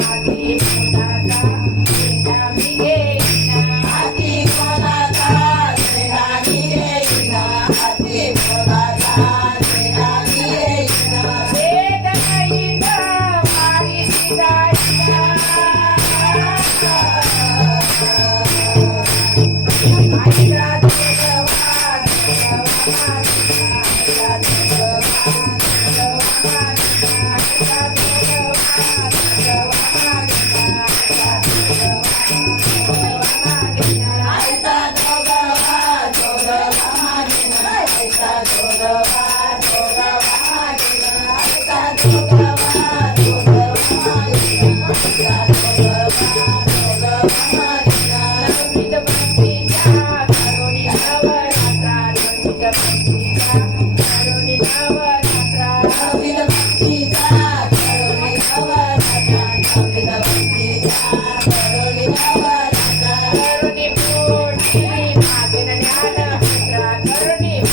Happy.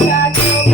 yeah you.